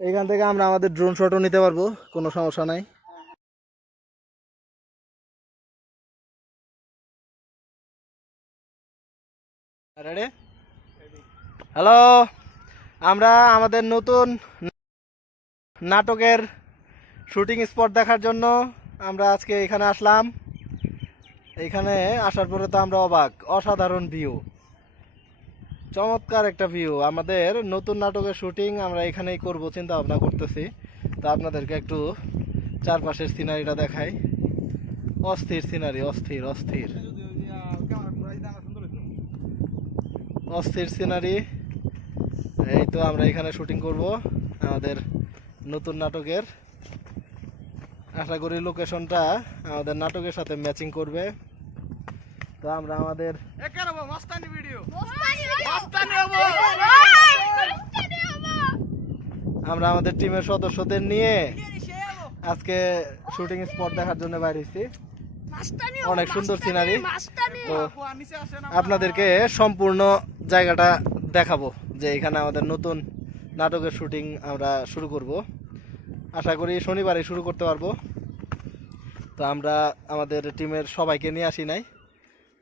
এইখান থেকে আমরা আমাদের ড্রোন শটও নিতে পারব, কোনো সমস্যা নাই। হ্যালো আমরা আমাদের নতুন নাটকের শুটিং স্পট দেখার জন্য আমরা আজকে এখানে আসলাম। এখানে আসার পরে তো আমরা অবাক, অসাধারণ ভিউ চমৎকার একটা ভিউ আমাদের নতুন নাটকের শুটিং আমরা এখানেই করব চিন্তা ভাবনা করতেছি। তো আপনাদেরকে একটু চারপাশের সিনারিটা দেখাই। অস্থির সিনারি অস্থির অস্থির। অস্থির সিনারি এই তো আমরা এখানে শুটিং করব আমাদের নতুন নাটকের। আশা করি লোকেশনটা আমাদের নাটকের সাথে ম্যাচিং করবে। তো আমরা আমাদের আমরা আমাদের টিমের সদস্যদের নিয়ে আজকে শুটিং স্পট দেখার জন্য বাইরেছি অনেক সুন্দর সিনারি তো আপনাদেরকে সম্পূর্ণ জায়গাটা দেখাবো যে এখানে আমাদের নতুন নাটকের শুটিং আমরা শুরু করব। আশা করি শনিবারে শুরু করতে পারব। তো আমরা আমাদের টিমের সবাইকে নিয়ে আসি নাই।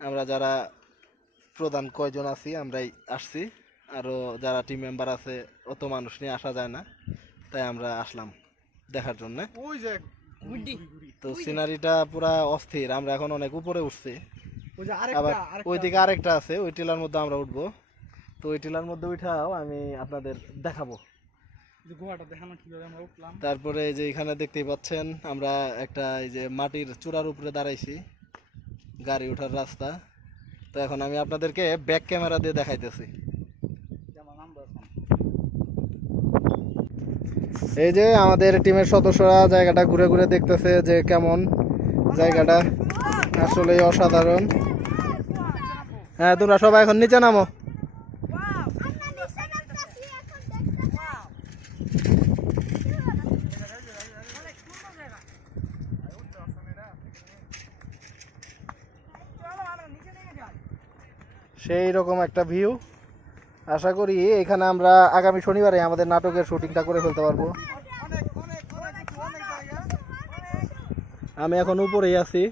আমরা যারা প্রধান কয়জন আছি আমরাই আসছি। আরও যারা টিম মেম্বার আছে অত মানুষ নিয়ে আসা যায় না। তাই আমরা আসলাম দেখার জন্য। তো সিনারিটা পুরা অস্থির আমরা এখন অনেক উপরে উঠছি। আবার ওইদিকে আরেকটা আছে ওই টিলার মধ্যে আমরা উঠবো। তো ওই টিলার মধ্যে উঠাও আমি আপনাদের দেখাবো। তারপরে যে এখানে দেখতেই পাচ্ছেন আমরা একটা এই যে মাটির চূড়ার উপরে দাঁড়াইছি। গাড়ি ওঠার রাস্তা। তো এখন আমি আপনাদেরকে ব্যাক ক্যামেরা দিয়ে দেখাইতেছি। এই যে আমাদের টিমের সদস্যরা জায়গাটা ঘুরে ঘুরে দেখতেছে যে কেমন জায়গাটা। আসলে অসাধারণ। হ্যাঁ তোমরা সবাই এখন নিচে নামো। সেই রকম একটা ভিউ আশা করি এখানে আমরা আগামী শনিবারে আমাদের নাটকের শুটিংটা করে ফেলতে পারব। আমি এখন উপরেই আছি।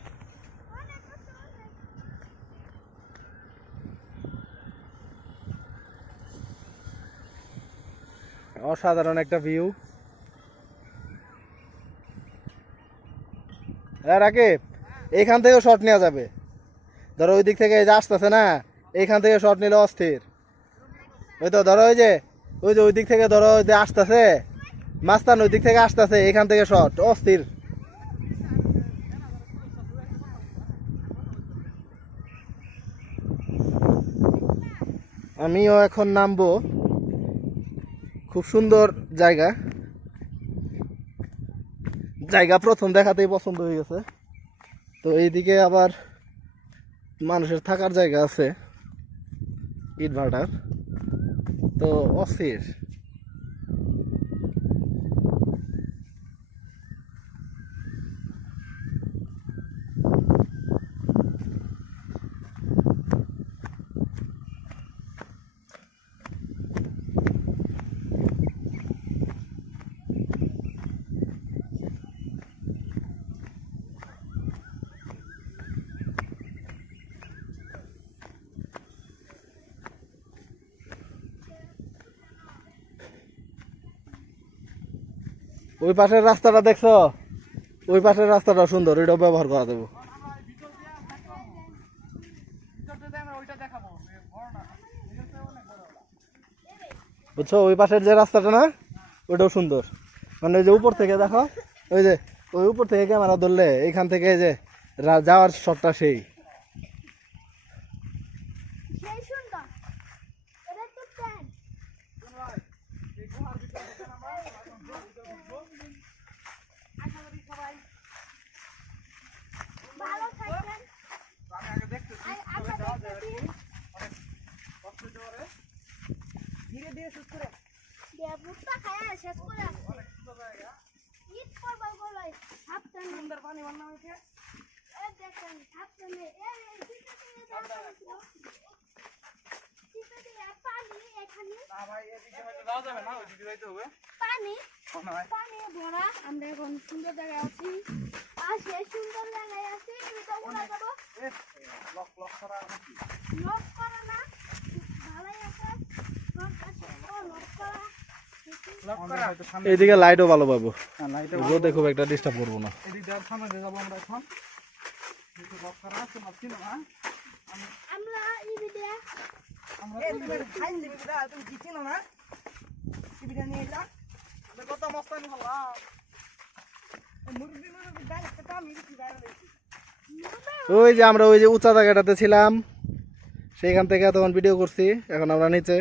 অসাধারণ একটা ভিউ হ্যাঁ রাকিব এইখান থেকেও শট নেওয়া যাবে। ধরো ওই দিক থেকে এই যে আসতেছে না? এইখান থেকে শট নিলে অস্থির। ওই তো ধরো ওই যে ওই যে ওই দিক থেকে ধরো ওই যে আসতেছে মাস্তান ওই দিক থেকে আসতেছে এখান থেকে শট অস্থির। আমিও এখন নামবো। খুব সুন্দর জায়গা। জায়গা প্রথম দেখাতেই পছন্দ হয়ে গেছে। তো এইদিকে আবার মানুষের থাকার জায়গা আছে। ইট ভাটার তো অস্থির। ওই পাশের রাস্তাটা দেখছ? ওই পাশের রাস্তাটা সুন্দর ওইটাও ব্যবহার করা দেবো বুঝছ? ওই পাশের যে রাস্তাটা না, ওইটাও সুন্দর। মানে ওই যে উপর থেকে দেখো, ওই যে, ওই উপর থেকে ক্যামেরা ধরলে এইখান থেকে যে যাওয়ার শটটা সেই সুন্দর এটা তো প্যান এই গুহার ভিতরে দেখেন আমরা এখন drone ভিতরে ঢুকবো। আশা করি সবাই ভালো থাকবেন তো আমি আগে দেখতেছি আর আমরা কীভাবে যাওয়া যায় আর দেখতেছি কি। অনেক কষ্ট হতে পারে ধীরে ধীরে সুস্থ করে দিয়ে ভুট্টা খায়া শেষ করে আসছে। সুন্দর ঈদ করবার বলাই সাবধানে সুন্দর পানি বান্না হয়েছে। দেখেন সাবধানে পানি ভরা। আমরা এখন সুন্দর জায়গায় আছি। আর সেই সুন্দর জায়গায় আছি। লক লক করা লক করা না ভালোই আছে। লক করা লক করা হয়তো সামনে এইদিকে লাইটও ভালো পাবো। হ্যাঁ রোদে খুব একটা ডিস্টার্ব করব না। এদিকে আর সামনে দিয়ে যাব আমরা এখন। একটু লক করা আছে মারছি না হ্যাঁ? আমরা এই ভিডিও আমরা আমরা কত মস্তানি হলাম। ওই যে আমরা ওই যে উঁচা জায়গাটাতে ছিলাম সেইখান থেকে তখন ভিডিও করছি এখন আমরা নিচে।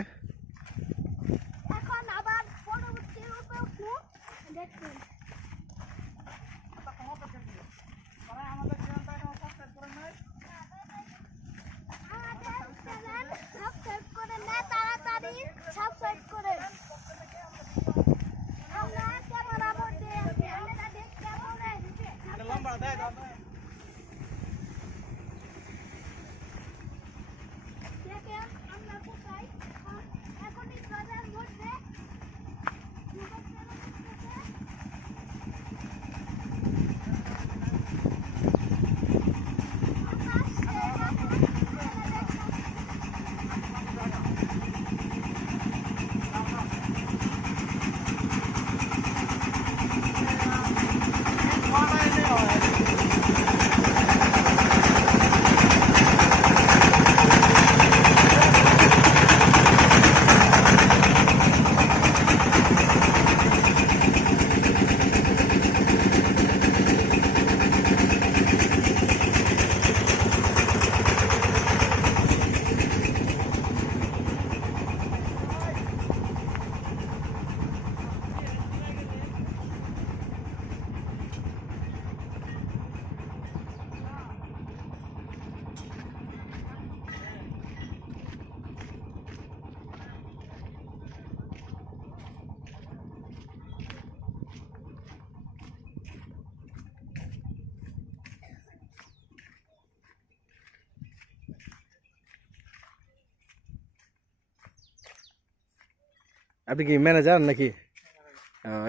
আপনি কি ম্যানেজার নাকি?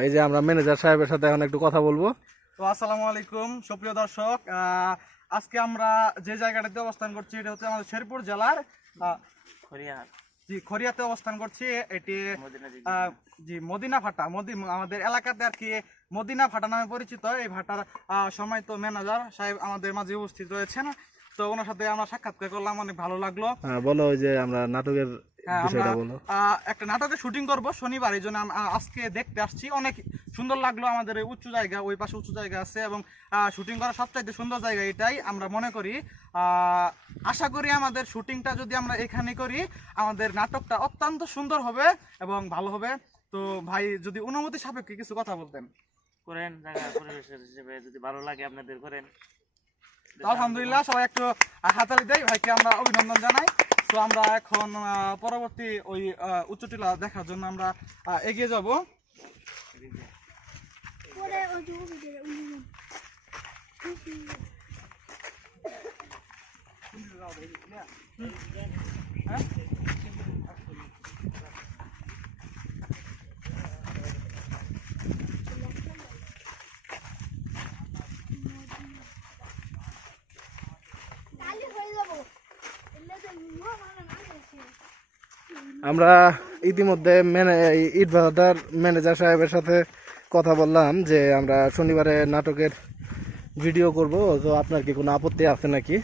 এই যে আমরা ম্যানেজার সাহেবের সাথে এখন একটু কথা বলব। তো আসসালামু আলাইকুম সুপ্রিয় দর্শক। আজকে আমরা যে জায়গাটাতে অবস্থান করছি এটা হচ্ছে আমাদের শেরপুর জেলার জি খরিয়াতে অবস্থান করছি। এটি আহ, জি মদিনা ফাটা মদি আমাদের এলাকাতে আর কি মদিনা ফাটা নামে পরিচিত। এই ভাটার আহ, তো ম্যানেজার সাহেব আমাদের মাঝে উপস্থিত রয়েছেন। তো ওনার সাথে আমরা সাক্ষাৎকার করলাম অনেক ভালো লাগল। হ্যাঁ বলো ওই যে আমরা নাটকের আমরা, আহ, একটা নাটকের শুটিং করব শনিবার এই জন্য আজকে দেখতে আসছি। অনেক সুন্দর লাগল আমাদের এই উঁচু জায়গা ওই পাশে উঁচু জায়গা আছে এবং শুটিং করার সবচাইতে সুন্দর জায়গা এটাই আমরা মনে করি। আহ, আশা করি আমাদের শুটিংটা যদি আমরা এখানে করি আমাদের নাটকটা অত্যন্ত সুন্দর হবে এবং ভালো হবে। তো ভাই যদি অনুমতি সাপেক্ষে কিছু কথা বলতেন। করেন জায়গা পরিবেশের হিসেবে যদি ভালো লাগে আপনাদের করেন। আলহামদুলিল্লাহ সবাই একটু হাতালি দেয় ভাইকে আমরা অভিনন্দন জানাই। তো আমরা এখন পরবর্তী ওই উচ্চটিলা দেখার জন্য আমরা এগিয়ে যাব। পরে ওই যে ভিডিও উনি কালি হয়ে যাব এলে তো মুহ মানে না গেছে আমরা ইতিমধ্যে ম্যানে- এই ইট ভাটার ম্যানেজার সাহেবের সাথে কথা বললাম যে আমরা শনিবারে নাটকের ভিডিও করব। তো আপনার কি কোনো আপত্তি আছে নাকি?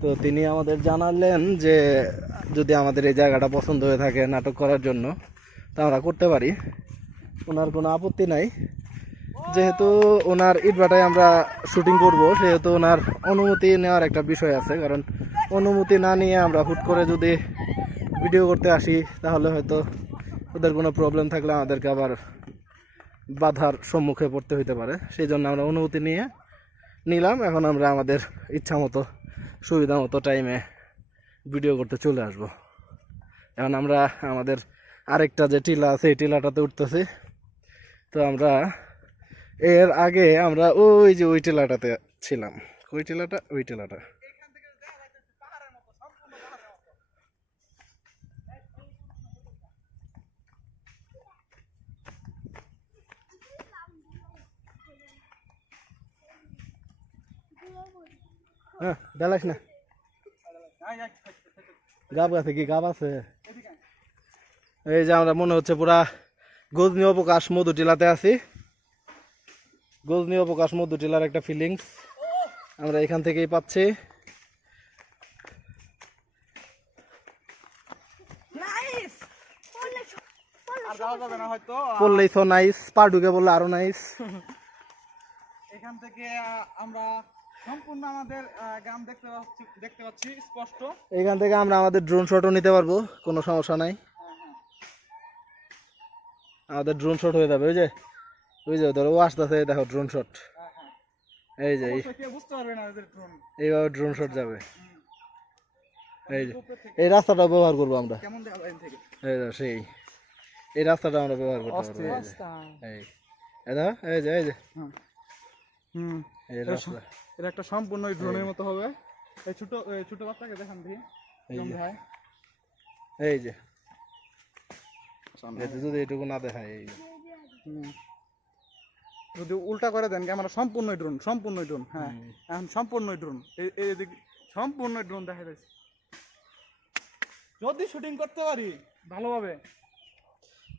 তো তিনি আমাদের জানালেন যে যদি আমাদের এই জায়গাটা পছন্দ হয়ে থাকে নাটক করার জন্য, তা আমরা করতে পারি। ওনার কোনো আপত্তি নাই। যেহেতু ওনার ইটভাটায় আমরা শুটিং করব, সেহেতু ওনার অনুমতি নেওয়ার একটা বিষয় আছে। কারণ অনুমতি না নিয়ে আমরা হুট করে যদি ভিডিও করতে আসি, তাহলে হয়তো ওদের কোনো প্রবলেম থাকলে আমাদেরকে আবার বাধার সম্মুখে পড়তে হইতে পারে। সেই জন্য আমরা অনুমতি নিয়ে নিলাম। এখন আমরা আমাদের ইচ্ছা মতো, সুবিধা মতো টাইমে ভিডিও করতে চলে আসব। এখন আমরা আমাদের আরেকটা যে টিলা আছে এই টিলাটাতে উঠতেছি। তো আমরা এর আগে আমরা ওই যে ওই টিলাটাতে ছিলাম। ওই টিলাটা ওই টিলাটা। হ্যাঁ বেলাস না। গাব গাছে কি? গাব আছে। এই যে আমরা মনে হচ্ছে পুরা গজনি অবকাশ মধু টিলাতে আছি। গজনি অবকাশ মধু টিলার একটা ফিলিংস আমরা এখান থেকেই পাচ্ছি। পড়লেই তো নাইস পা ঢুকে বললে আরও নাইস এখান থেকে আমরা সম্পূর্ণ আমাদের গ্রাম দেখতে পাচ্ছি দেখতে পাচ্ছি স্পষ্ট। এখান থেকে আমরা আমাদের ড্রোন শটও নিতে পারব কোনো সমস্যা নাই। আমাদের ড্রোন শট হয়ে যাবে ওই যে ওই যে ধরো ও আসতেছে দেখো ড্রোন শট এই যে এই- ড্রোন এইভাবে ড্রোন শট যাবে। এই যে এই রাস্তাটা ব্যবহার করব আমরা। এই সেই। এই রাস্তাটা আমরা ব্যবহার করতে পারব এই যে। এই। যে এই যে। হুম। এটা একটা সম্পূর্ণ ড্রোনের মতো হবে। এই ছোট ছোট বাচ্চাকে দেখান দিই এই যে। দেখায় এই যে। এতে যদি এটুকু না দেখায় এই। যদি উল্টা করে দেন ক্যামেরা সম্পূর্ণ ড্রোন সম্পূর্ণ ড্রোন হ্যাঁ। এখন সম্পূর্ণ ড্রোন এই এই সম্পূর্ণ ড্রোন দেখা যাচ্ছে যদি শুটিং করতে পারি ভালোভাবে।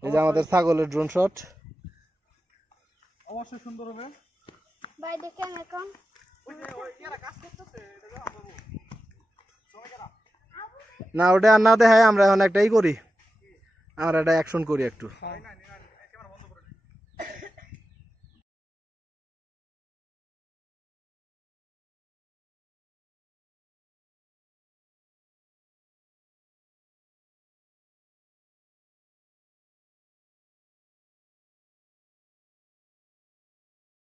এই যে আমাদের ছাগলের ড্রোন শট অবশ্যই সুন্দর হবে। ভাই দেখেন এখন। না ওটা আর না দেখায় আমরা এখন একটাই করি। আমরা এটা অ্যাকশন করি একটু। হয়